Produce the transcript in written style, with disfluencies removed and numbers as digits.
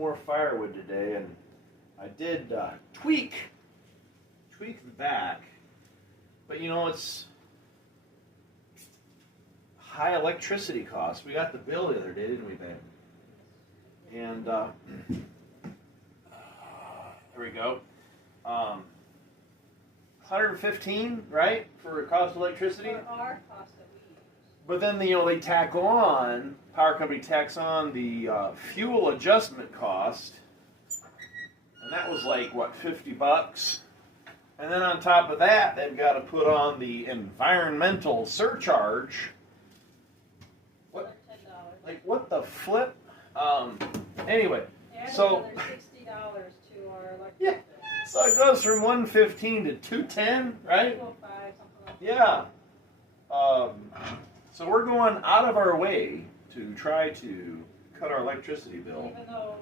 more firewood today, and I did tweak the back, but you know, it's high electricity costs. We got the bill the other day, didn't we, babe? And there we go. 115, right, for cost of electricity. For our cost that we use. But then they tack on, power company tacks on the fuel adjustment cost, and that was like what, $50. And then on top of that, they've got to put on the environmental surcharge. What? $10. Like what the flip? Anyway, Add so another $60 to our electric yeah, bill. so it goes from 115 to 210, right? 205, something like that. Yeah. So we're going out of our way to try to cut our electricity bill. Even though